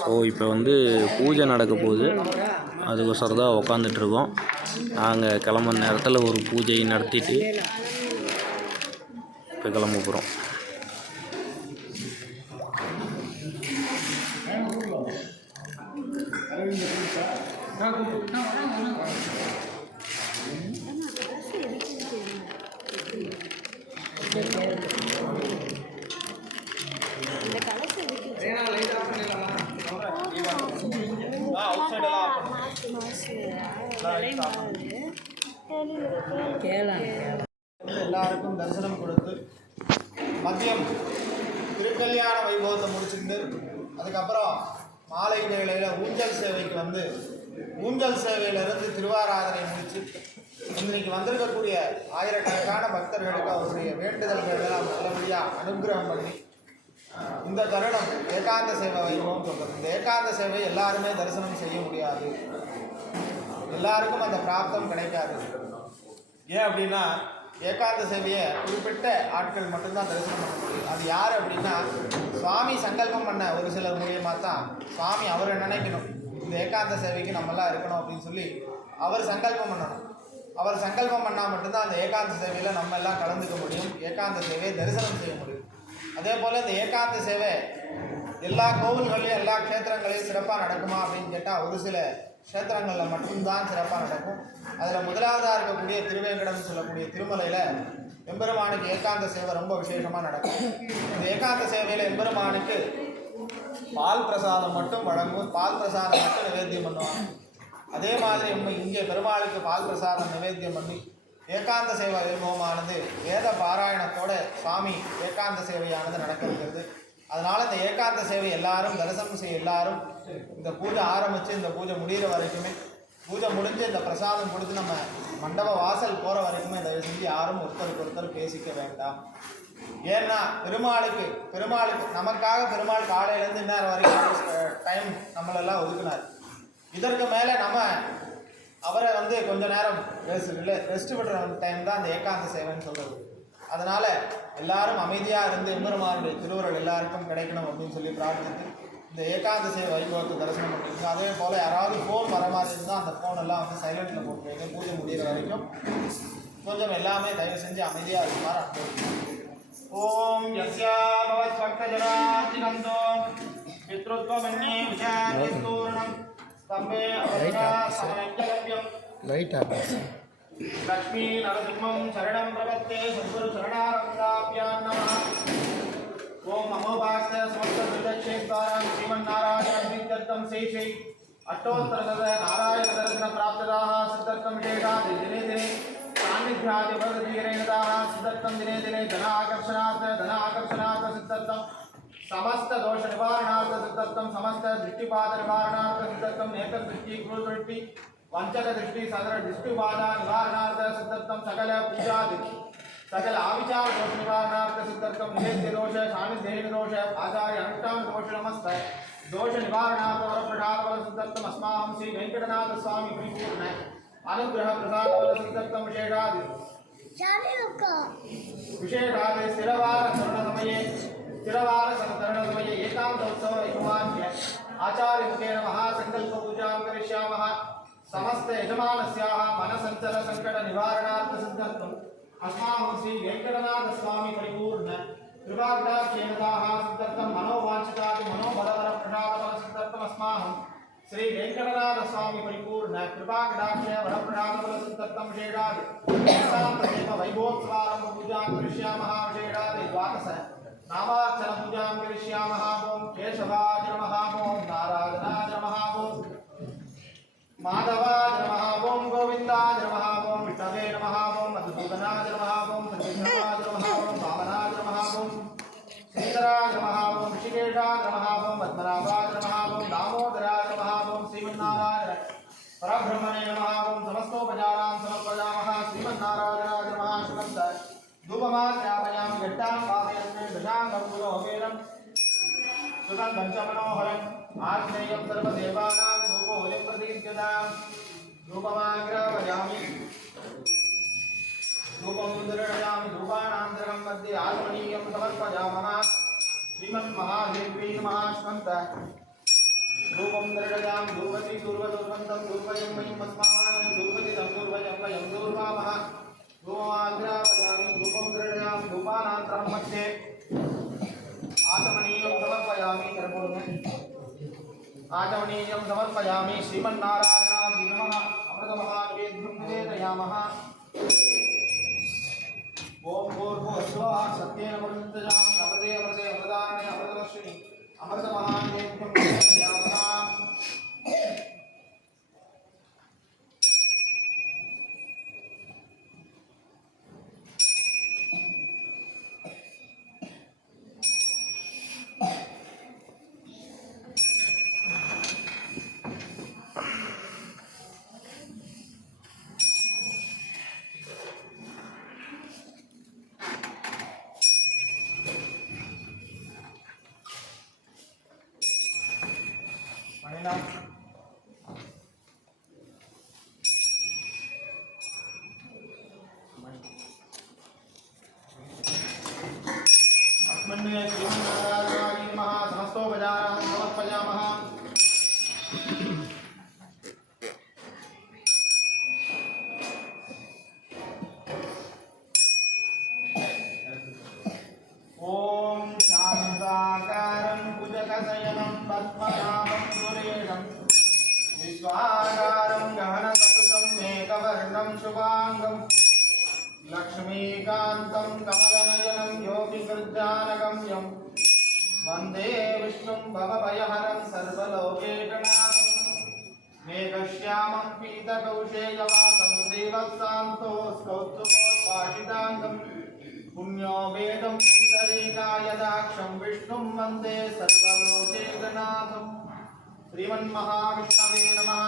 So இப்போ வந்து பூஜை நடக்க போகுது. அதுக்கோசரம் தான் உக்காந்துட்ருக்கோம். நாங்கள் கிளம்புற நேரத்தில் ஒரு பூஜை நடத்திட்டு இப்போ கிளம்ப போகிறோம் இந்த எல்லாருக்கும் தரிசனம் கொடுத்து மதியம் திருக்கல்யாண வைபவத்தை முடிச்சுட்டு அதுக்கப்புறம் மாலை வேளையில் ஊஞ்சல் சேவைக்கு வந்து ஊஞ்சல் சேவையிலிருந்து திருவாராதனை முடிச்சு இன்றைக்கு வந்திருக்கக்கூடிய ஆயிரக்கணக்கான பக்தர்களுக்கு அவருடைய வேண்டுதல்களெல்லாம் நல்லபடியாக அனுகிரகம் பண்ணி இந்த தருணம் ஏகாந்த சேவை வைபவம் சொல்கிறது இந்த ஏகாந்த சேவை எல்லாருமே தரிசனம் செய்ய முடியாது. எல்லாருக்கும் அந்த பிராப்தம் கிடைக்காது. ஏன் அப்படின்னா ஏகாந்த சேவையை குறிப்பிட்ட ஆட்கள் மட்டும்தான் தரிசனம் பண்ண முடியும். அது யார் அப்படின்னா சுவாமி சங்கல்பம் பண்ண ஒரு சிலர் மூலியமாக தான் சுவாமி அவரை நினைக்கணும். இந்த ஏகாந்த சேவைக்கு நம்மளாம் இருக்கணும் அப்படின்னு சொல்லி அவர் சங்கல்பம் பண்ணணும். அவர் சங்கல்பம் பண்ணால் மட்டும்தான் அந்த ஏகாந்த சேவையில் நம்ம எல்லாம் கலந்துக்க முடியும். ஏகாந்த சேவையை தரிசனம் செய்ய முடியும். அதே போல் இந்த ஏகாந்த சேவை எல்லா கோவில்களையும் எல்லா க்ஷேத்திரங்களையும் சிறப்பாக நடக்குமா அப்படின்னு கேட்டால் ஒரு சில க்ஷேத்திரங்களில் மட்டும்தான் சிறப்பாக நடக்கும். அதில் முதலாவதாக இருக்கக்கூடிய திருவேங்கடம் சொல்லக்கூடிய திருமலையில் எம்பெருமானுக்கு ஏகாந்த சேவை ரொம்ப விசேஷமாக நடக்கும். இந்த ஏகாந்த சேவையில் எம்பெருமானுக்கு பால் பிரசாதம் மட்டும் வழங்கும். பால் பிரசாதம் மட்டும் நிவேத்தியம் பண்ணுவாங்க. அதே மாதிரி இங்கே பெருமாளுக்கு பால் பிரசாதம் நிவேத்தியம் பண்ணி ஏகாந்த சேவை வைபவமானது வேத பாராயணத்தோட சுவாமி ஏகாந்த சேவையானது நடக்கிறது அதனால் இந்த ஏகாந்த சேவை எல்லாரும் தரிசனம் செய்ய எல்லாரும் இந்த பூஜை ஆரம்பித்து இந்த பூஜை முடிகிற வரைக்குமே பூஜை முடிஞ்சு இந்த பிரசாதம் கொடுத்து நம்ம மண்டப வாசல் போகிற வரைக்குமே தயவு செஞ்சு யாரும் ஒருத்தருக்கு ஒருத்தர் பேசிக்க வேண்டாம். ஏன்னா பெருமாளுக்கு பெருமாளுக்கு நமக்காக பெருமாள் காலையிலேருந்து இந்நேரம் வரைக்கும் டைம் நம்மளெல்லாம் ஒதுக்குனார். இதற்கு மேலே நம்ம அவரை வந்து கொஞ்ச நேரம் ரெஸ்ட் ரெஸ்ட் விடுற டைம் தான் அந்த ஏகாந்த சேவைன்னு சொல்கிறது அதனால் எல்லாரும் அமைதியாக இருந்து எம்பெருமானுடைய திருவுருள் எல்லாருக்கும் கிடைக்கணும் அப்படின்னு சொல்லி பிரார்த்தித்து இந்த ஏகாந்த வைபவத்தை தரிசனம் பண்ணிருக்கோம் அதே போல் யாராவது ஃபோன் வர மாதிரி இருந்தால் அந்த ஃபோன் எல்லாம் வந்து சைலண்டில் போட்டு வைங்க. பூஜை முடிகிற வரைக்கும். கொஞ்சம் எல்லாமே தயவு செஞ்சு அமைதியாக இருக்குமாறு அனுபவிக்கிறோம் ஓம் யஸ்யா பவத் பக்தஜனாதினந்தோ பித்ருத்வமன்யே விசாரியஸ்தூர்ணம் ஸ்தம்பே அவதா சமயஜலப்யம் லைட்டாக லக்ஷ்மீ நரசிம்மம் சரணம் பிரபத்தே. சத்குரு சரணாரந்தாபியான் நமः. ओम अमोभाष्य समस्त विदक्षेत्राराम श्रीमन्नारायण विद्यर्थम से अष्टोत्तर सदय नारायण दर्शन प्राप्तदाः सिद्धर्थम शेषा दिने दिने सान्निध्यादि भगवदीरेणदाः सिद्धर्थम दिने दिने धन आकर्षणार्थ धन आकर्षणार्थ सिद्धर्थम समस्त दोष निवारणार्थ सिद्धत्वम समस्त दृष्टिपात निवारणार्थ सिद्धत्वम एक दृष्टि क्रूर दृष्टि वंचक दृष्टि सदर दृष्टिपात निवारणार्थ सिद्धत्वम सकल पूजा సకల ఆవిచార దోష నివారణార్థ సిద్ధర్థం నిషేధ్య దోష సాన్నిధ్య నిరోష ఆచార్య అనుష్ఠాన దోష నమస్త. దోష నివారణార్థ వర ప్రసాద బల సిద్ధర్థం అస్మాహం శ్రీ వెంకటనాథ స్వామి పరిపూర్ణ. అనుగ్రహ ప్రసాద బల సిద్ధర్థం విశేషాది. విశేషాది స్థిరవార తరుణ సమయే స్థిరవార తరుణ సమయే ఏకాంతోత్సవ యజమాన్య. ఆచార్య ముఖేన మహాసంకల్ప పూజాం కరిష్యామः. సమస్త యజమానస్యాः మనసంచల సంకట నివారణార్థ సిద్ధర్థం. అస్మాకం శ్రీ వెంకటనాథ స్వామి పరిపూర్ణ కృపాగ్రాక్షేమతాః సిద్ధర్థం మనోవాంఛితాది మనోబలవర ప్రసాదవర సిద్ధర్థం అస్మాహం శ్రీ వెంకటనాథ స్వామి పరిపూర్ణ కృపాగ్రాక్షే వర ప్రసాదవర సిద్ధర్థం విషేడాది ప్రసాద వైభోత్సవారంభ పూజాం కరిష్యామः ద్వాదశ నామార్చన పూజాం కరిష్యామः ఓం కేశవా सुतं पञ्चमनोहरम् आग्नेयं सर्वदेवानां धूपोलिं प्रदीप्यतां धूपमाग्रवयामि धूपं दृढयामि धूपानान्तरं मध्ये आत्मनीयं समर्पयामः श्रीमन्महादेव्यै नमः स्मन्त धूपं दृढयामि धूपति दूर्वदुर्वन्तं दूर्वयं वयं पद्मानं दूर्वति तं दूर्वयं वयं दूर्वामः। धूपमाग्रवयामि धूपं दृढयामि धूपानान्तरं मध्ये समर्पयामि कर्पूर में आचमनीयं समर्पयामि श्रीमन्नारायणाय नमः। अमृतमहानिवेद्यं निवेदयामः ओम भूर्भुव स्वः सत्येन प्रवृत्तजामि अमृते अमृते अमृतान्ने अमृतवर्षिणि अमृतमहानिवेद्यं निवेदयामः Why not? भयहरं सर्वलोकेटनाथं मेघश्यामं पीतकौशेयवासं श्रीवत्सान्तो कौस्तुभोत्पाषिताङ्गं पुण्यो वेदं पुण्डरीकायदाक्षं विष्णुं वन्दे सर्वलोकेटनाथं श्रीमन्महाविष्णवे नमः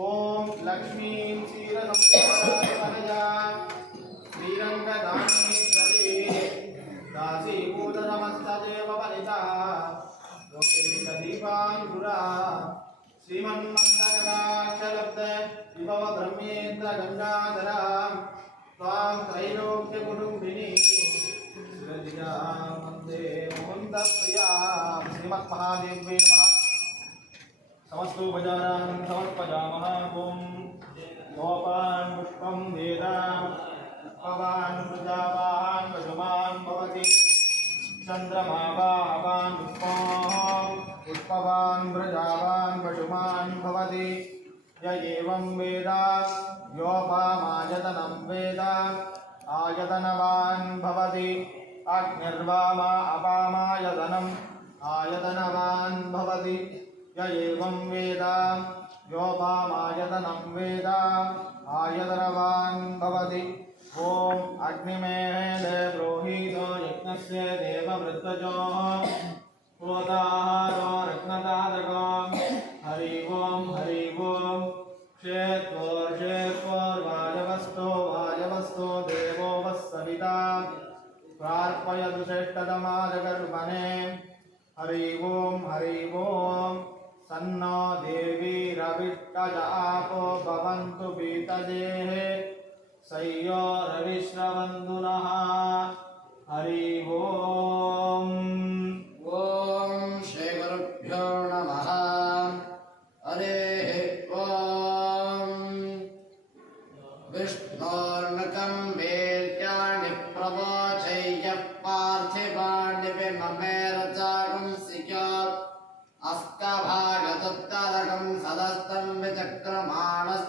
ॐ लक्ष्मीं क्षीरसंस्कार श्रीमन्महादेव्ये नम। समस्तु भजानां समर्पयामः ॐ गोपान् पुष्पं वेदान् प्रजावान् पशुमान् भवति। चन्द्रमावान् पुष्पाः, पुष्पवान् पशुमान् भवति। य एवं वेद योपामायतनं वेद, आयतनवान् भवति। अग्निर्वामा आयतनवान् भवति। य एवं वेद। योपामायतनं वेद। आयतनवान् भवति। ॐ अग्निमेले ब्रोहीतो यज्ञस्य देववृत्तजोः। होताहारो रत्नदातको। हरि ओं हरि ओं। क्षेत्वोर्षेत्वोर्वायवस्तो वायवस्तो देवो वः सविता प्रार्पयतु श्रेष्ठतमाजगर्मणे हरि ओम हरि ओम। सन्नो देवी रविष्टजापो भवन्तु पीतदेः सय्यो रविश्रवन्दुनः। हरि ओम। ॐ श्रीगुरुभ्यो नमः। हरेः ॐ विष्णोर्नकं वेद्यानि प्रवोचय्य पार्थिवाणि चक्रमाणस्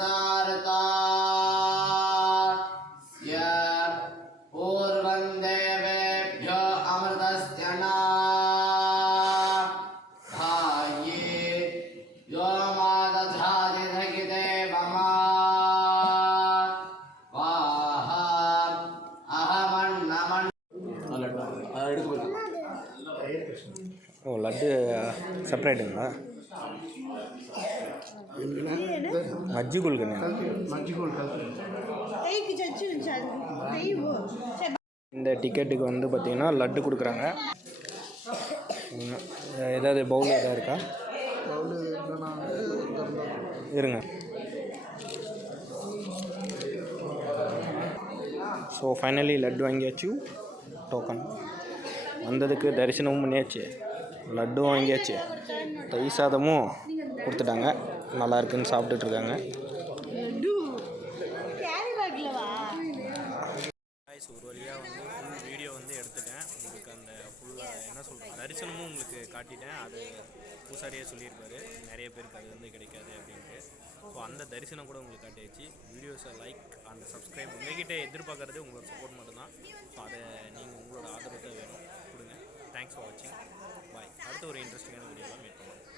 தாரதா ஓ லட்டு செப்பரேட்டுங்களா சரி இந்த டிக்கெட்டுக்கு வந்து பார்த்தீங்கன்னா லட்டு கொடுக்குறாங்க. ஏதாவது பவுல் ஏதாவது இருக்கா? இருங்க. ஸோ ஃபைனலி லட்டு வாங்கியாச்சு டோக்கன் வந்ததுக்கு தரிசனமும் பண்ணியாச்சு. லட்டும் வாங்கியாச்சு. தயிர் சாதமும் கொடுத்துட்டாங்க. நல்லா இருக்குன்னு சாப்பிட்டுட்டு இருக்காங்க ஒரு வழியாக வந்து ஃபுல் வீடியோ வந்து எடுத்துட்டேன். உங்களுக்கு அந்த ஃபுல்லாக என்ன சொல்கிறேன் தரிசனமும் உங்களுக்கு காட்டிட்டேன். அது பூசாரியே சொல்லியிருப்பாரு. நிறைய பேருக்கு அது வந்து கிடைக்காது அப்படின்ட்டு. ஸோ அந்த தரிசனம் கூட உங்களுக்கு காட்டியாச்சு. வீடியோஸை லைக் அந்த சப்ஸ்கிரைப் உங்ககிட்ட எதிர்பார்க்குறது உங்களோட சப்போர்ட் மட்டும்தான். ஸோ அதை நீங்கள் உங்களோட ஆதரவு தான் வேணும். கொடுங்க. தேங்க்ஸ் ஃபார் வாட்சிங் பாய் அடுத்த ஒரு இன்ட்ரெஸ்டிங்கான வீடியோலாம் மீட்